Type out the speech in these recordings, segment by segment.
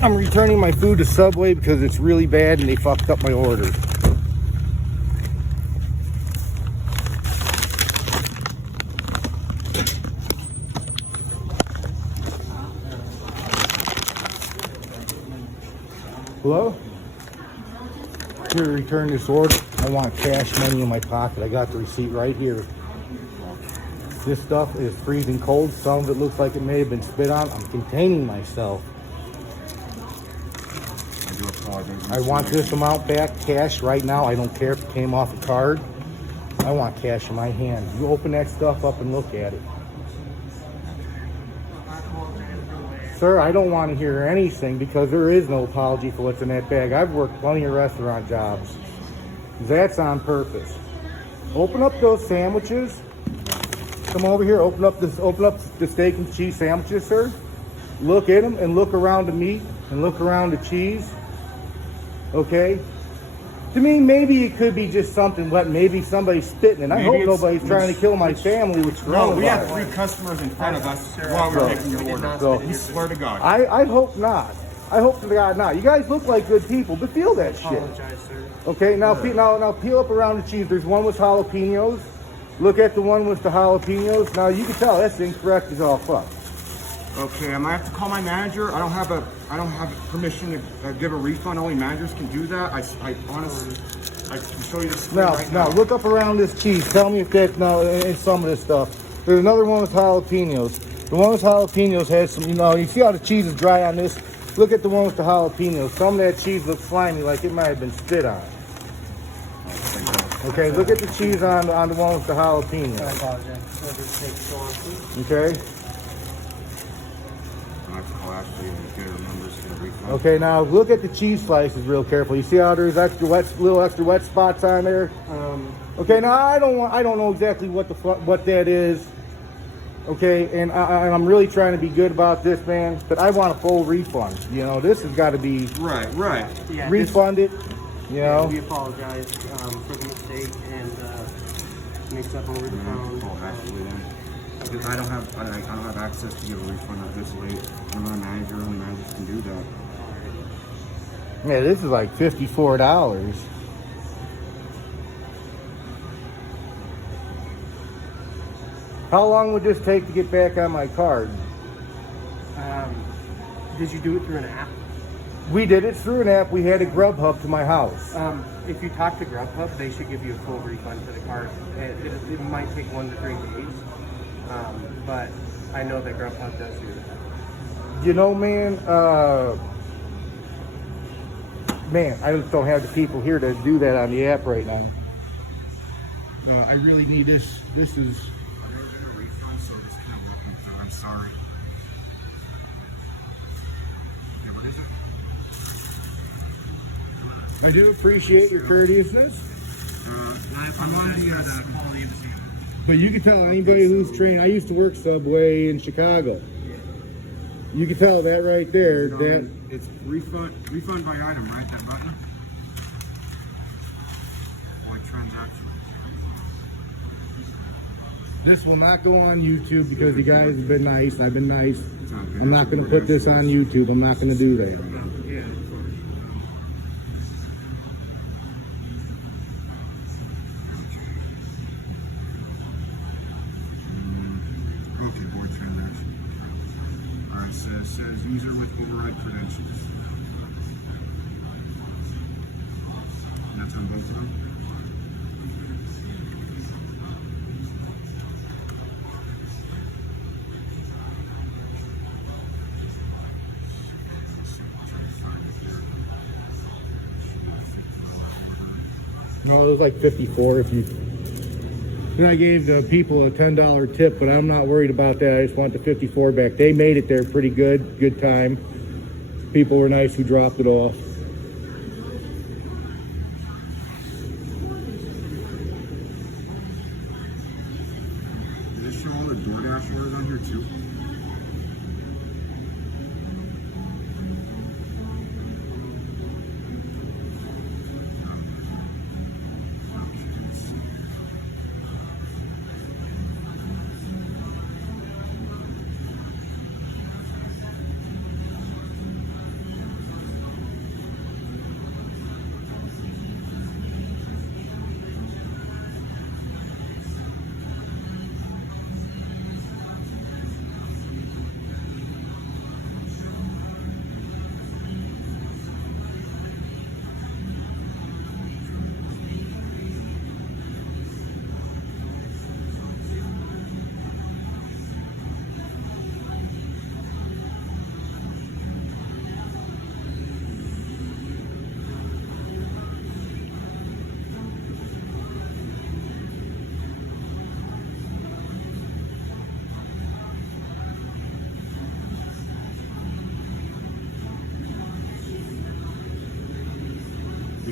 I'm returning my food to Subway because it's really bad and they fucked up my order. Hello? Here to return this order. I want cash money in my pocket. I got the receipt right here. This stuff is freezing cold. Some of it looks like it may have been spit on. I'm containing myself. I do apologize. I want this amount back, cash right now. I don't care if it came off a card. I want cash in my hand. You open that stuff up and look at it. Sir, I don't want to hear anything because there is no apology for what's in that bag. I've worked plenty of restaurant jobs. That's on purpose. Open up those sandwiches. Come over here. Open up the steak and cheese sandwiches, sir. Look at them and look around the meat and look around the cheese. Okay? To me, maybe it could be just something, but maybe somebody's spitting. And I hope nobody's trying to kill my family with coronavirus. No, we had 3 customers in front of us while we were making your order. So, we swear to God. I hope not. I hope to God not. You guys look like good people, but feel that shit. Apologize, sir. Okay, now peel up around the cheese. There's one with jalapenos. Look at the one with the jalapenos. Now you can tell that's incorrect as all fuck. Okay, I might have to call my manager. I don't have permission to give a refund. Only managers can do that. I honestly, I can show you the screen right now. Now look up around this cheese. Tell me if that's in some of this stuff. There's another one with jalapenos. The one with jalapenos has some. You see how the cheese is dry on this. Look at the one with the jalapenos. Some of that cheese looks slimy, like it might have been spit on. Okay, look at the cheese on the one with the jalapenos. I apologize. This takes so long, please. Okay. I have to call Ashley and get her numbers for the refund. Okay, now look at the cheese slices real carefully. You see how there's little extra wet spots on there? Okay, now I don't know exactly what that is. Okay, and I'm really trying to be good about this, man. But I want a full refund. You know, this has got to be Right. Yeah, refunded. You know. we apologize for the mistake and mix up over the phone. Call Ashley then. Because I don't have access to give a refund at this late. I'm not a manager. Only managers can do that. Yeah, this is like $54. How long would this take to get back on my card? Did you do it through an app? We did it through an app. We had a Grubhub to my house. If you talk to Grubhub, they should give you a full refund for the card. It might take 1 to 3 days, but I know that Grubhub does do that. You know, man, I just don't have the people here to do that on the app right now. I really need this. This is... I've never done a refund, so this can't walk through. I'm sorry. Okay, what is it? I do appreciate your courteousness. I'm on the quality of the sandwich. But you can tell anybody who's trained. I used to work Subway in Chicago. You can tell that right there. That It's refund by item, right? That button? Or transaction. this will not go on YouTube because you guys have been nice. I've been nice. I'm not going to put this on YouTube. I'm not going to do that. Okay, board transaction. All right, so it says user with override credentials. And that's on both of them? No, it was like 54 if you... Then I gave the people a $10 tip, but I'm not worried about that. I just want the 54 back. They made it there pretty good. Good time. People were nice who dropped it off. Does this show all the DoorDash orders on here too?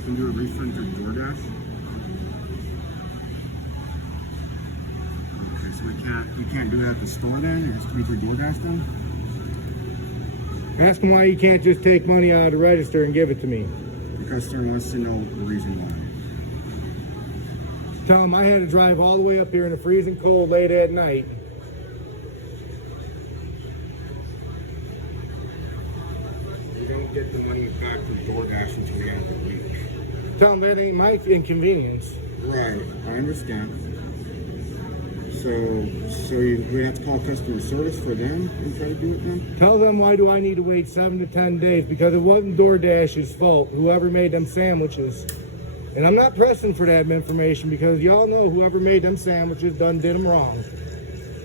can do a refund through DoorDash. Okay, so you can't do it at the store then? It has to be through DoorDash then? Ask them why you can't just take money out of the register and give it to me. The customer wants to know the reason why. Tell them I had to drive all the way up here in the freezing cold late at night. You don't get the money back from DoorDash until the end of the week. Tell them that ain't my inconvenience. Right, I understand. So we have to call customer service for them and try to do it then? Tell them why do I need to wait 7 to 10 days? Because it wasn't DoorDash's fault, whoever made them sandwiches. And I'm not pressing for that information because y'all know whoever made them sandwiches did them wrong.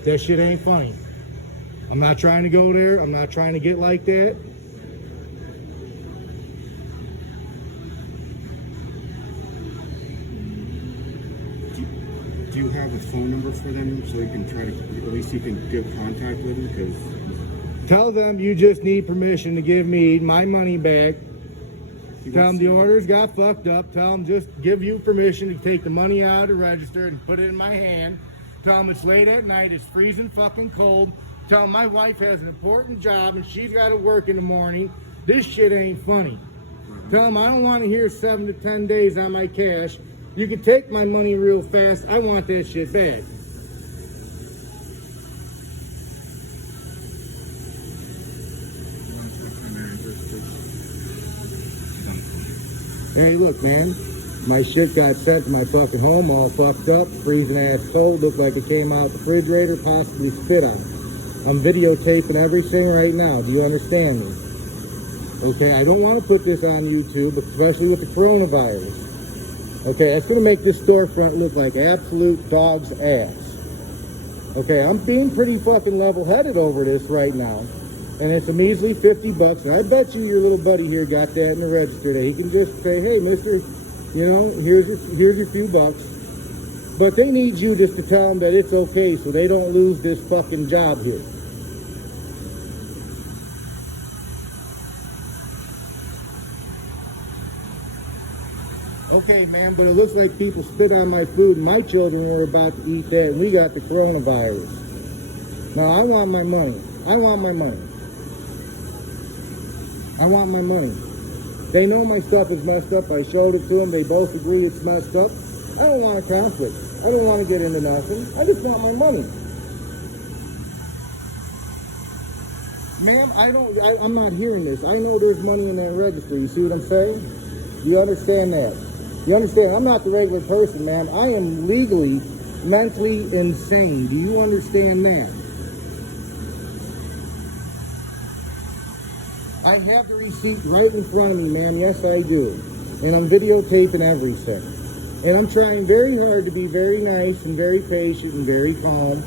That shit ain't funny. I'm not trying to go there. I'm not trying to get like that. Do you have a phone number for them so you can try to, at least you can get contact with them? Because tell them you just need permission to give me my money back. Tell them the orders got fucked up. Tell them just give you permission to take the money out of the register and put it in my hand. Tell them it's late at night. It's freezing fucking cold. Tell them my wife has an important job and she's got to work in the morning. This shit ain't funny. Tell them I don't want to hear 7 to 10 days on my cash. You can take my money real fast. I want that shit back. Hey, look, man. My shit got sent to my fucking home all fucked up, freezing ass cold. Looked like it came out the refrigerator, possibly spit on it. I'm videotaping everything right now. Do you understand me? Okay, I don't want to put this on YouTube, especially with the coronavirus. Okay, that's going to make this storefront look like absolute dog's ass. Okay, I'm being pretty fucking level-headed over this right now. And it's a measly $50. And I bet you your little buddy here got that in the register that he can just say, hey, mister, you know, here's your few bucks. But they need you just to tell them that it's okay so they don't lose this fucking job here. Okay, man, but it looks like people spit on my food and my children were about to eat that and we got the coronavirus. Now, I want my money. I want my money. I want my money. They know my stuff is messed up. I showed it to them. They both agree it's messed up. I don't want a conflict. I don't want to get into nothing. I just want my money. Ma'am, I'm not hearing this. I know there's money in that register. You see what I'm saying? You understand that? You understand? I'm not the regular person, ma'am. I am legally, mentally insane. Do you understand that? I have the receipt right in front of me, ma'am. Yes, I do. And I'm videotaping everything. And I'm trying very hard to be very nice and very patient and very calm.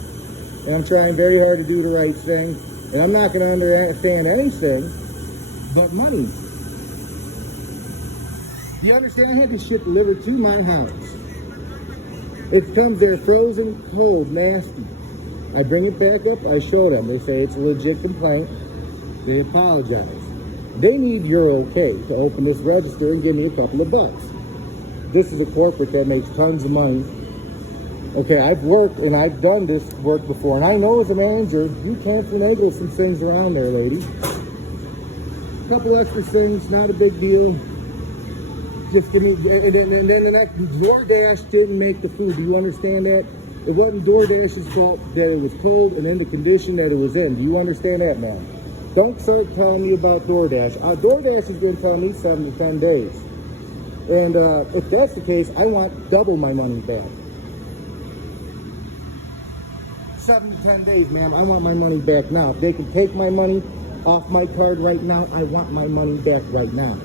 And I'm trying very hard to do the right thing. And I'm not going to understand anything but money. You understand? I had this shit delivered to my house. It comes there frozen, cold, nasty. I bring it back up. I show them. They say it's a legit complaint. They apologize. They need your okay to open this register and give me a couple of bucks. This is a corporate that makes tons of money. Okay, I've worked and I've done this work before, and I know as a manager, you can't finagle some things around there, lady. A couple extra things, not a big deal. Just give me, and then the next, DoorDash didn't make the food. Do you understand that? It wasn't DoorDash's fault that it was cold and in the condition that it was in. Do you understand that, man? Don't start telling me about DoorDash. DoorDash has been telling me 7 to 10 days. And if that's the case, I want double my money back. 7 to 10 days, ma'am. I want my money back now. If they can take my money off my card right now, I want my money back right now.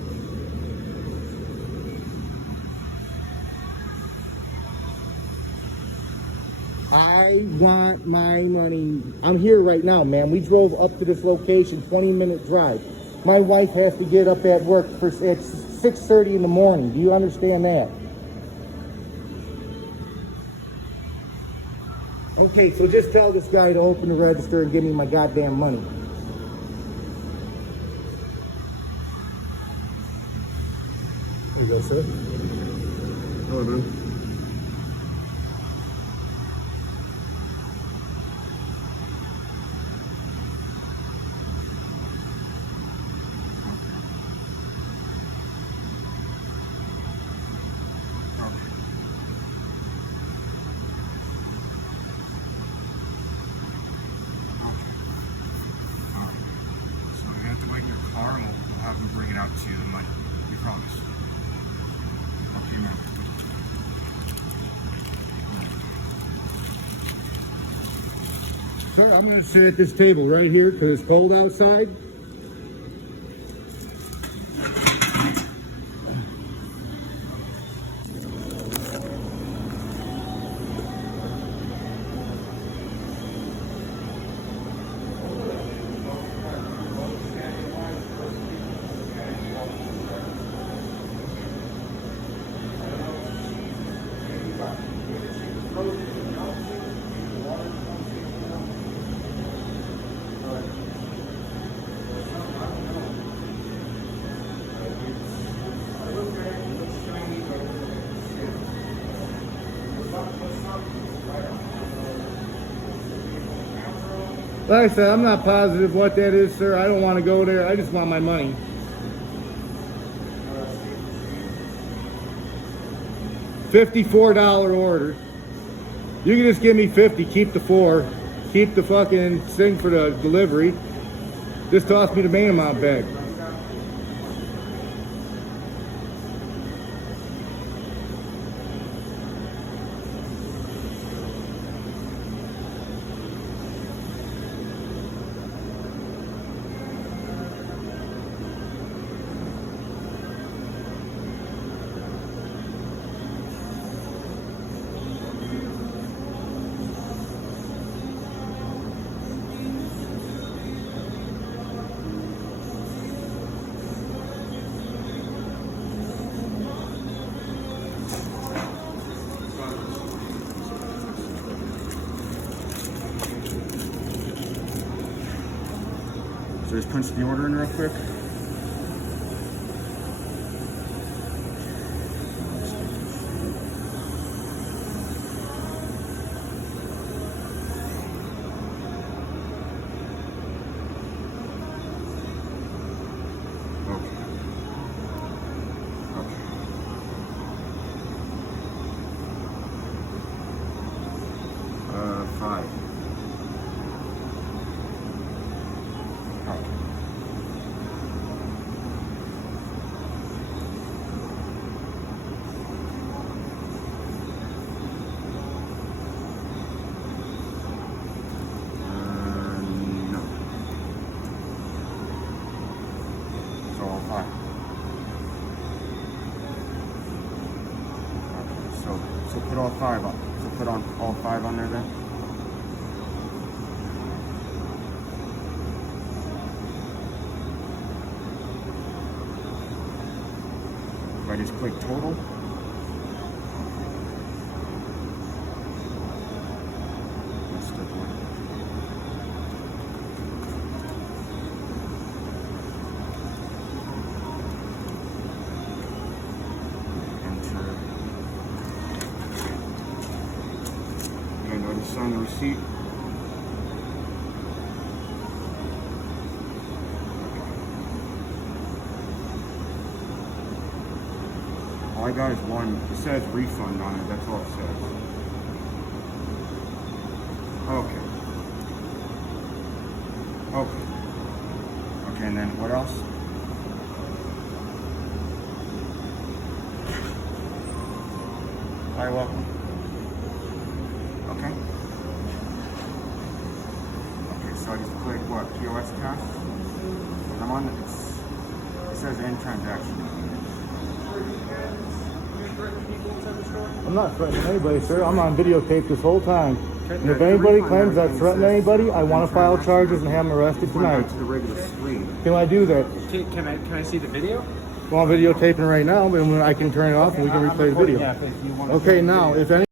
I want my money. I'm here right now, ma'am. We drove up to this location, 20-minute drive. My wife has to get up at work at 6:30 in the morning. Do you understand that? Okay, so just tell this guy to open the register and give me my goddamn money. There you go, sir. Hold on. So you have to wait in your car and we'll have them bring it out to you, the money. We promise. Okay, man. Sir, I'm gonna sit at this table right here because it's cold outside. Like I said, I'm not positive what that is, sir. I don't want to go there. I just want my money. $54 order. You can just give me 50, keep the 4, keep the fucking thing for the delivery. Just toss me the main amount back. So just punch the order in real quick. Five. No. So all five. Okay, so put all five on. So put on all five on there then. I just click total. That's step one. Enter. And I just sign the receipt. All I got is one. It says refund on it. That's all it says. Okay. Okay. Okay, and then what else? Hi, welcome. Okay. Okay, so I just click what? POS task? I'm on it says end transaction. I'm not threatening anybody, sir. I'm on videotape this whole time. And if anybody claims I've threatened anybody, I want to file charges and have them arrested tonight. To the regular screen. Can I do that? Can I see the video? Well, I'm videotaping right now, but I can turn it off and we can replay the video. Okay, now, if any